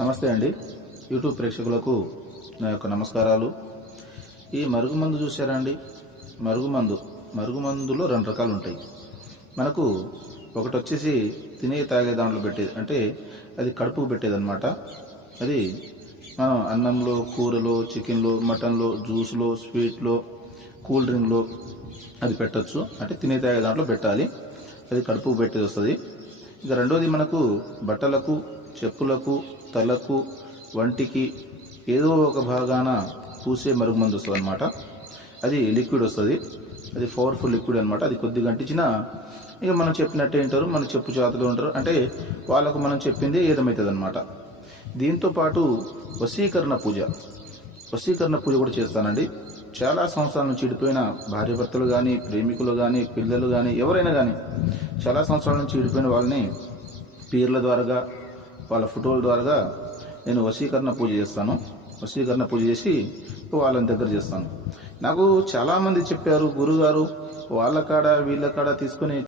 నమస్తే అండి. యూట్యూబ్ ప్రేక్షకులకు నా యొక్క నమస్కారాలు. ఈ మరుగుమందు చూసారా అండి? మరుగుమందులో రెండు రకాలు ఉంటాయి. మనకు ఒకటి వచ్చేసి తినే తాగే దాంట్లో పెట్టేది, అంటే అది కడుపుకు పెట్టేదన్నమాట. అది మనం అన్నంలో, కూరలో, చికెన్లో, మటన్లో, జ్యూస్లో, స్వీట్లో, కూల్ డ్రింక్లో అది పెట్టచ్చు. అంటే తినే తాగే దాంట్లో పెట్టాలి, అది కడుపుకు పెట్టేది వస్తుంది. ఇక రెండోది మనకు బట్టలకు, చెప్పులకు, తలకు, వంటికి ఏదో ఒక భాగాన పూసే మరుగుమందు వస్తుంది అనమాట. అది లిక్విడ్ వస్తుంది, అది పవర్ఫుల్ లిక్విడ్ అనమాట. అది కొద్దిగా అంటించినా ఇక మనం చెప్పినట్టే వింటారు, మన చెప్పు చేతలు ఉంటారు, అంటే వాళ్ళకు మనం చెప్పింది ఏదమవుతుంది అనమాట. దీంతో పాటు వశీకరణ పూజ కూడా చేస్తానండి. చాలా సంవత్సరాల నుంచి చెడిపోయిన భార్యాభర్తలు కానీ, ప్రేమికులు కానీ, పిల్లలు కానీ, ఎవరైనా కానీ చాలా సంవత్సరాల నుంచి చెడిపోయిన వాళ్ళని పీర్ల ద్వారా, వాళ్ళ ఫోటోల ద్వారా నేను వశీకరణ పూజ చేస్తాను. వశీకరణ పూజ చేసి వాళ్ళని దగ్గర చేస్తాను. నాకు చాలామంది చెప్పారు, గురుగారు వాళ్ళ కాడ వీళ్ళ కాడ తీసుకుని